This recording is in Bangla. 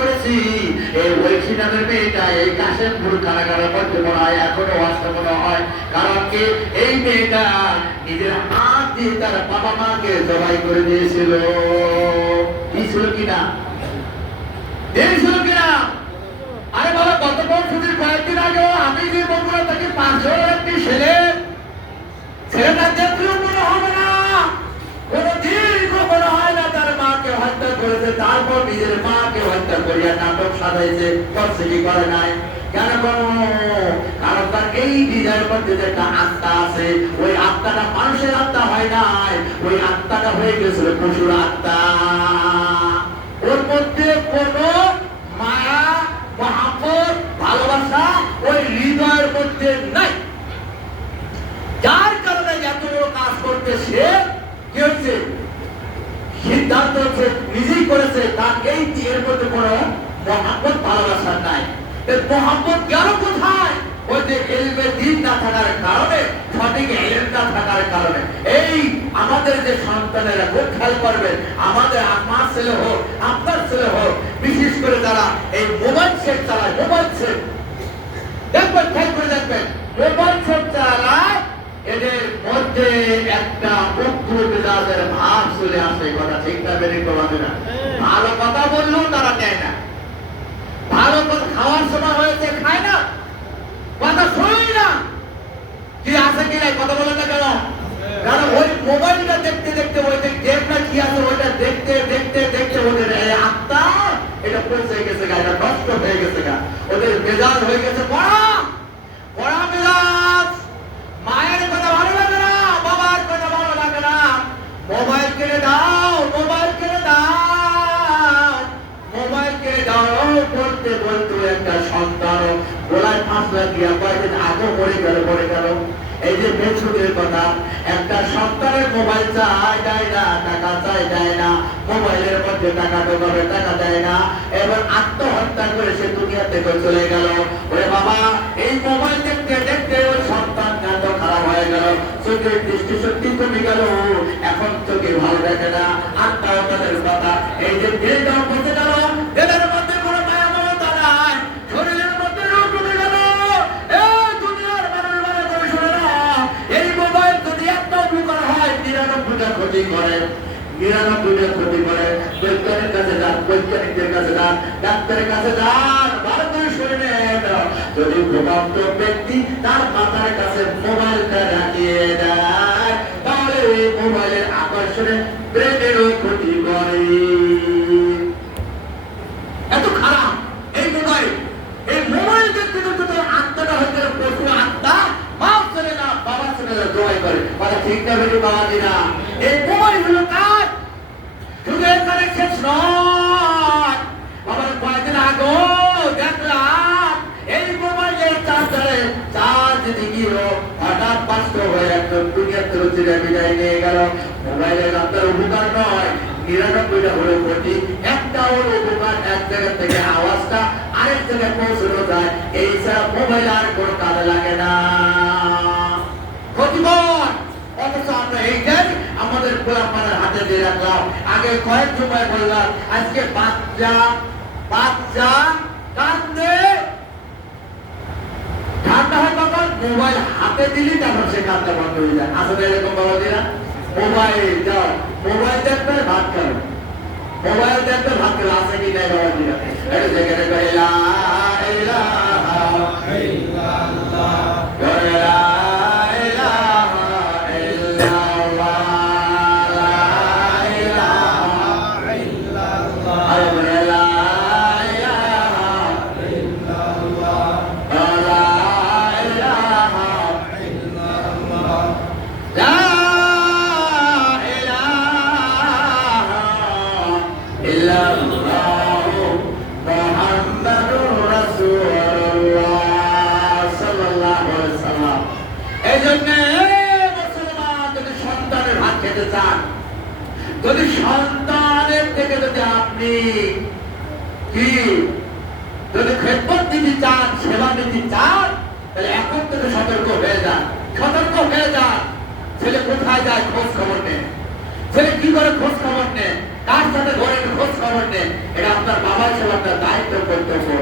করেছি। এই ঐশী নামের মেয়েটা এই কাশেমপুর কারাগারের মধ্যে মনে হয় এখনো আছে মনে হয়। কারণ কি এই মেয়েটা নিজের হাত দিয়ে তার বাবা মাকে জবাই করে দিয়েছিল। দিয়েছিল কিনা? দিয়েছিল কিনা? আরে বাবা, গত বছরের কয়েকদিন আগে আমি যে বগুড়া থেকে 500 একটি ছেলেটা দেখলেও মনে হবে না, কোনদিন মনে হয় না তার মাকে হত্যা করেছে, তারপর নিজের মাকে হত্যা করিয়া নাটক সাজাইছে। করছে কি করে নাই? কেন? কারণ তার এই হৃদয়ের মধ্যে যে একটা আত্মা আছে, ওই আত্মাটা মানুষের আত্মা হয় নাই, ওই আত্মাটা হয়ে গেছিল পশুর আত্মা। ওর মধ্যে কোনো মায়া, মহাব্বত, ভালোবাসা ওই হৃদয়ের মধ্যে নাই। যার কারণে এত বড় কাজ করতে সে কি হচ্ছে, সিদ্ধান্ত হচ্ছে নিজেই করেছে। তার এই এর মধ্যে কোনো মহাব্বত, ভালোবাসা নাই। মহাব্বত গেল কোথায়? ওই যে এলমের দিন না থাকার কারণে, সঠিক এলম না থাকার কারণে। এই আমাদের যে সন্তানেরা খুব খেয়াল করবেন, আমাদের আমার ছেলে হোক, আপনার ছেলে হোক, বিশেষ করে যারা এই মোবাইল সেট চালায়, মোবাইল সেট দেখবেন, খেয়াল করে দেখবেন, মোবাইল সেট চালায়, এদের মধ্যে একটা উগ্র মেজাজের ভাব চলে আসে। কথা ঠিক না? বেরিয়ে বলে না। ভালো কথা বললেও তারা নেয় না, ভালো কথা খাওয়ার সময় হয়েছে খায় না, কথা শোনে না। কি আছে কি নাই কথা বলেন না কেন? কারণ ওই মোবাইলটা দেখতে দেখতে, ওই গেমটা কি আছে ওইটা দেখতে দেখতে দেখতে ওদের আত্মা এটা পৌঁছে গেছে গা, এটা নষ্ট হয়ে গেছে গা, ওদের মেজাজ হয়ে গেছে পড়া পড়া মেজাজ। মায়ের কথা ভালো লাগে না, বাবার কথা ভালো লাগে না, মোবাইল কিনে দাও, মোবাইল কিনে দাও, মোবাইল কিনে দাও বলতে বলতে একটা সন্তান গোলায় ফাঁস লাগিয়া কয়েকদিন আগে মরে গেল। এই যে বেছুদের কথা, একটা সন্তানের মোবাইল চাই দেয় না, টাকা চাই দেয় না, মোবাইলের মধ্যে টাকা ঢোকাবে, টাকা দেয় না, এবার আত্মহত্যা করে সে দুনিয়া থেকে চলে গেল। ওরে বাবা, এই মোবাইল দেখতে দেখতে ওই সন্তান এত খারাপ হয়ে গেল, চোখের দৃষ্টিশক্তি কমে গেল, এখন চোখে ভালো দেখে না, আত্মহত্যার কথা। এই যে দেহটাও বেঁচে গেল, দেহের মধ্যে কোনো মায়া মমতা নাই, শরীরের মধ্যে রোগ কমে গেল। এই দুনিয়ার মানুষ মানে করে শোনে না, এই মোবাইল যদি একটা উপকার হয় 99টা ক্ষতি করে, 99টা ক্ষতি করে। বৈজ্ঞানিক কাছে যান, বৈজ্ঞানিকদের কাছে যান, ডাক্তারের কাছে যান, ভালো করে শুনে নেন। যদি ভূকম্প ব্যক্তি তার মাথার কাছে মোবাইলটা রাখিয়ে দেয়, তাহলে এই মোবাইলের আকর্ষণে ব্রেনেরও ক্ষতি করে। এত খারাপ এই মোবাইল। এই মোবাইল দেখতে দেখতে তো আত্মাটা হয়ে গেল পশু আত্মা, মা ছেলে না, বাবা ছেলে না, জয় করে। কথা ঠিক না বেশি বাবা দিনা? এই মোবাইল হলো কাজ, যুগের কানে শেষ নয়। আমার কয়েকদিন আগে দেখলাম এই মোবাইলের চার্জ দিল, হঠাৎ বাস্ত হয়ে একদম দুনিয়ার চিরে বিদায় নিয়ে গেল। মোবাইলের আপনার উপকার নয়, 99টা হলো ক্ষতি, একটা হলো উপকার। এক জায়গা থেকে আওয়াজটা আরেক জায়গায় পৌঁছানো যায়, এই ছাড়া মোবাইল আর কোনো কাজে লাগে না, ক্ষতিকর। অথচ আমরা এইটাই আমাদের গোলাপানের হাতে দিয়ে রাখলাম। আগে কয়েক সময় বললাম, আজকে বাচ্চা কান্দে, ঠান্ডা হয় কখন? মোবাইল হাতে দিলি তারপর সে কান্দা বন্ধ হয়ে যায়। আসলে এরকম বলা যায় না? মোবাইল যাও, মোবাইল দেখবে ভাত খাবে, মোবাইল দেখবে ভাত খাবে, আছে কি নাই বাবা দিনা? এটা যেখানে যদি সন্তানের থেকে যদি আপনি কি যদি খেদমত দিতে চান, সেবা দিতে চান, তাহলে এখন থেকে সতর্ক হয়ে যান, সতর্ক হয়ে যান। ছেলে কোথায় যায় খোঁজ খবর নেন, ছেলে কি করে খোঁজ খবর নেন, কার সাথে ঘরে খোঁজ খবর নেন। এটা আপনার বাবা ছিল, আপনার দায়িত্ব কর্তব্য।